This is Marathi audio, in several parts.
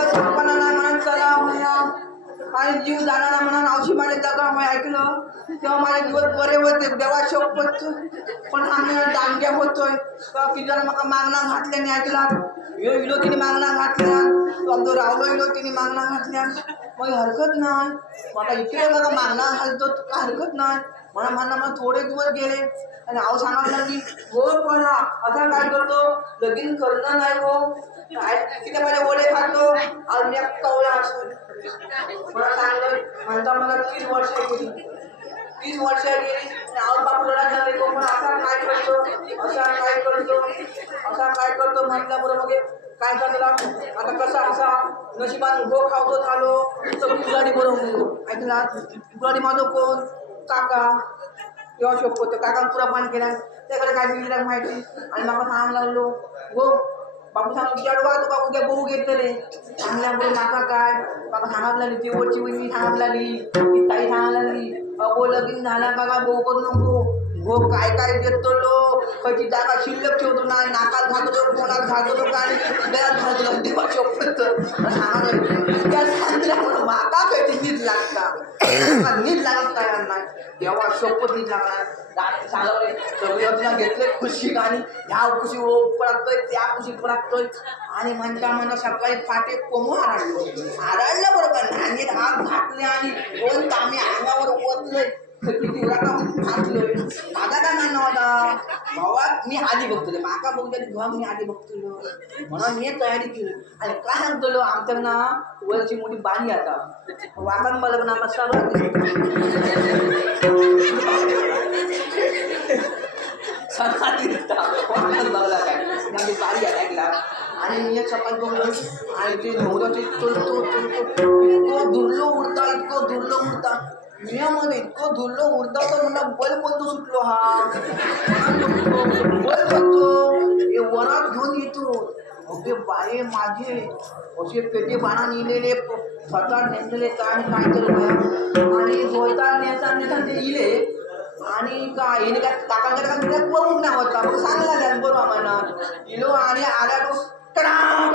बसपणा नाही म्हणून चला होया. आणि जीव जाणार नाही म्हणून औषधी माझ्या जगा मी ऐकलं. तेव्हा माझे दिवस बरे होते. देवा शोक पण आम्ही दांग्या होतोय. तेव्हा किती जण म्हाका मागणा घातल्याने ऐकला यो इलो तिने मागणा घातल्या. तो आमचो रावलो इलो तिने मागणा घातल्या. मग हरकत नाही. मला इकडे बघा मागणा घालतो काय हरकत नाही. म्हणा म्हणा मला थोडे दिवस गेले. आणि आव सांगायला की हो पण आता काय करतो? लगीन करणं नाही हो. काय? किती माझ्या ओढे खातो? आणि कवळा असतो मला सांगलं म्हणता मला तीस वर्ष गेली. तीस वर्ष गेली. आणि आऊ बापू लढा झाले तो पण असा काय करतो? असा काय करतो? असा काय करतो? म्हटल्याबरोबर मग काय करतो आता कसा असा नशिबान गो खावतो झालो. तर गुलाडी बरोबर ऐकला गुलाडी माझं कोण? काका. किंवा शोक होतो काका पुरा पाणी केला. त्याकडे काय बिघडलं माहिती? आणि बाबा सांगायला लागलो. गो बाबू सांग विचारू तो बाबू त्या बहू घेतले चांगल्या बोल नाका काय? बाबा सांगायला लागली. ती वरची वहिनी सांगायला लागली. ताई सांगायला लागली. अगो लगीन झाला. बघा बहू करू नको. हो काय काय देतो लोक कधी जागा शिल्लक ठेवतो ना नाकात घालतो कोणात घालतो का आणि गळ्यात घालतो देवा शोपत त्या सांगितल्या माका कधी नीट लागता? नीट लागत काय नाही. देवा शोपत नीट लागणार गाणे सांगले सगळ्यांना घेतले खुशी आणि ह्या खुशी पडतोय त्या खुशी पडतोय. आणि म्हणता म्हणता सकाळी फाटे कोमो आरडलो. आरडलं बरोबर नांगेत हात घातले आणि दोन आम्ही अंगावर ओतले. माझा काय म्हणणं होता भावा मी आधी बघतोय माका बघतोय भावा मी आधी बघतोय म्हणून मी तयारी केली आणि काय सांगतलो आमच्या ना वरची मोठी बाणी आता वाकण मला ना सगळं सकाळी बघला काय म्हणजे बारी आहे ऐकला आणि मी एक सकाळी बघलो आणि ते नवऱ्याचे चलतो चलतो इतकं दुर्लो उडता इतकं दुर्लो उडता मध्ये इतकं दुर्लो उडता तर मला बल बंद सुटलो हा. बल बघतो हे वरात घेऊन येतो अगे बाये माझे असे पेटे बाणा नेलेले स्वतः नेसलेले काय काय तर आणि जोता नेता नेता ते इले. आणि काय येणे काय काकांकडे काय तुला बघून नाही होता मग सांगला द्या बरोबर आम्हाला. इलो आणि आल्या तो टडाम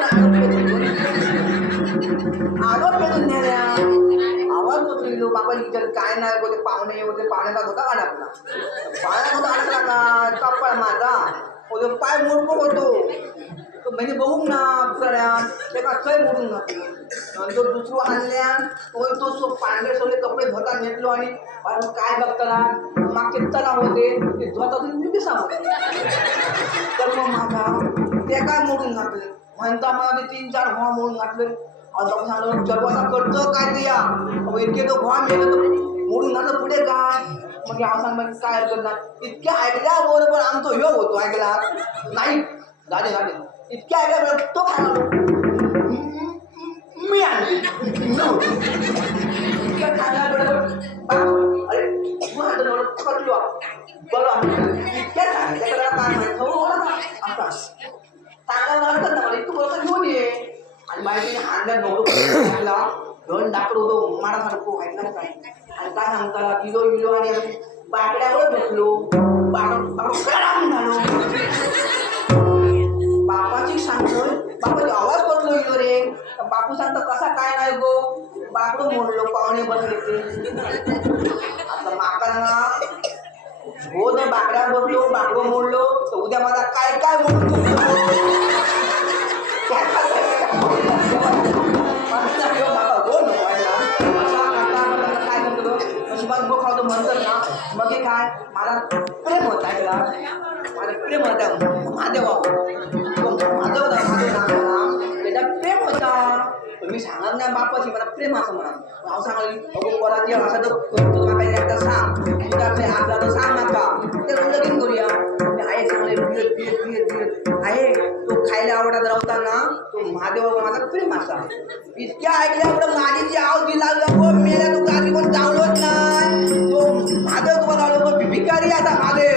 आलो पेटून नेल्या आवाज होतो बाबा इतर काय नाही बोलते पाहुणे होते पाहुण्याचा होता अडकला पाण्यात होता अडकला का? कप्पा माझा. बोलतो पाय मोडको होतो. तो म्हणजे बघू ना पुराण्यात ते का खय मोडून घातलो नंतर दुसरो आणल्यान तो तो सो पांढरे सगळे कपडे धोता नेटलो आणि काय बघताना मागचे तलाव होते ते धोता तुम्ही दिसा तर मग माझा ते काय मोडून घातले? म्हणता मला ते तीन चार व्हा मोडून घातले. आता सांगलं जरवासा करतो काय ते या? अहो, इतके तो व्हा येतो मोडून घातलं पुढे काय? मग हा सांग मग काय करणार इतक्या ऐकल्या बरोबर आमचा योग होतो ऐकला. नाही गाडे गाडे इतक्या ऐकल्या बरोबर तो काय म्हणतो, मी आणली इतक्या खायला आणि माहिती आणल्या नवरो दोन लाकड होतो मारा व्हायला काय आणि काय सांगता किलो किलो आणि बाकड्यावर भेटलो. झालो. बापाची सांगतोय बापाची आवाज बदलो इलो रे बापू सांगतो कसा काय नाही गो? बाकडं मोडलो पाहुणे बसले ते आता माकांना हो नाही बाकड्या बसलो बाकडो मोडलो तर उद्या माझा काय काय म्हणतो मला प्रेम होता. मी सांगत नाही बापाची मला प्रेम असं म्हणा नाव सांगाली अगो असं तुला काही एकदा सांग. सांग नका लगीन करूया. आहे चांगले आहे. तो खायला आवडत राहताना तो महादेव माझा प्रेम असा. इतक्या ऐकल्यामुळे माझी जी आव दिला मेल्या तू गाडी कोण नाही. तो महादेव तुम्हाला तो भिकारी आता महादेव.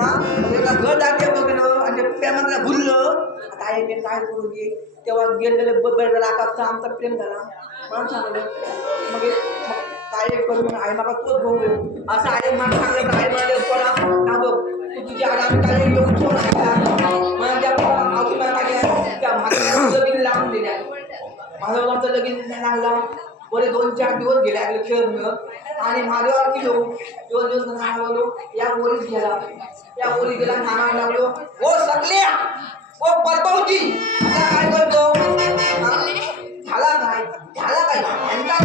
त्याला घर दाखे बघलं आणि ते प्रेमाला भुललं. आता आई मी काय करू की तेव्हा गेलेले बरं लाखाचा आमचा प्रेम झाला. म्हणून सांगलं मग काय करू आई मला तोच भाऊ असं आई मला सांगलं आई मला कोणा का बघ तू तुझ्या आम्ही काय घेऊन सोड मला त्या आवती मला काय त्या म्हाताऱ्याला लगीन लावून दिल्या. आणला बरे दोन चार दिवस गेले आपले खेळ मिळत. आणि माझ्यावर गेलो दोन दिवस नाना लागलो या ओरीत गेला. या ओरीत गेला नाना लागलो. ओ सकल्या! ओ परपावती आता काय करतो? झाला काय? झाला काय? भांडता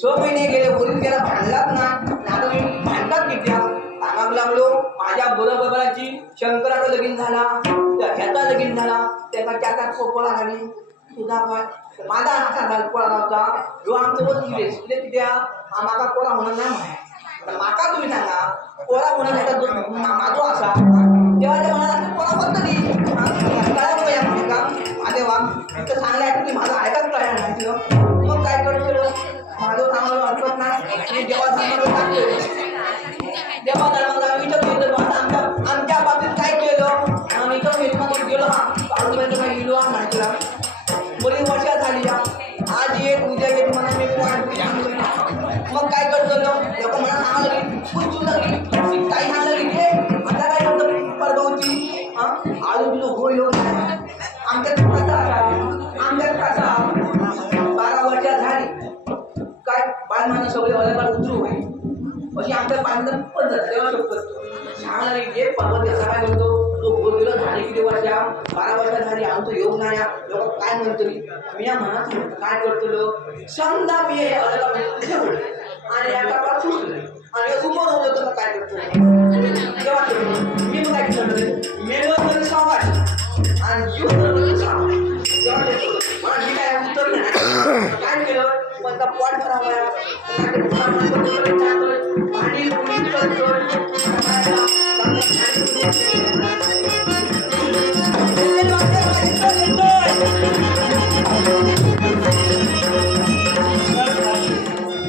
सो महिने गेले बोरीत गेला भांडलाच ना. आता मी भांडतात कित्या सांगायला लागलो. माझ्या बरोबराची शंकराचा लगीन झाला. ह्याचा लगीन झाला. त्याचा त्याचा कोपळा झाली तुझा काय? माझा आमचा घाल पोळा नव्हता. ह्यो आमचं रोज किती किती कित्या माका पोळा म्हणून नाही म्हणा. तर माका तुम्ही सांगा पोळा म्हणून ह्याचा जो मा- माझो असा. तेव्हा त्या म्हणाला पोळा कोणतं ती काय होतं या म्हणे का? माझे वा. इथं सांगलं आहे. की माझं ऐकाच तयार नाही मग काय करतो माझं सांगायला अडचण नाही मी देवा सांगायला टाकतो देवा धर्माला विचार गेलो आता आमच्या आमच्या बाबतीत काय केलं? आम्ही तो मेलमध्ये गेलो. हा. पाडूपर्यंत काही गेलो हा नाटला परगावची आळू तुझं हो येऊ आमच्यात कसा आमच्यात कसा? बारा वर्ष झाली. काय? बाळमानं सगळे अलग उतरू होईल अशी आमच्या पाण्यात पद्धत तेव्हा शकतो सांगणार जे पर्वत असा काय करतो तो तुला झाली किती वर्षा बारा वर्षा झाली आमचं योग नाही. लोक काय म्हणतो मी या मनात काय करतो लोक? समजा मी हे आणि एका आणि होतं तर काय करतो? सावाच आणि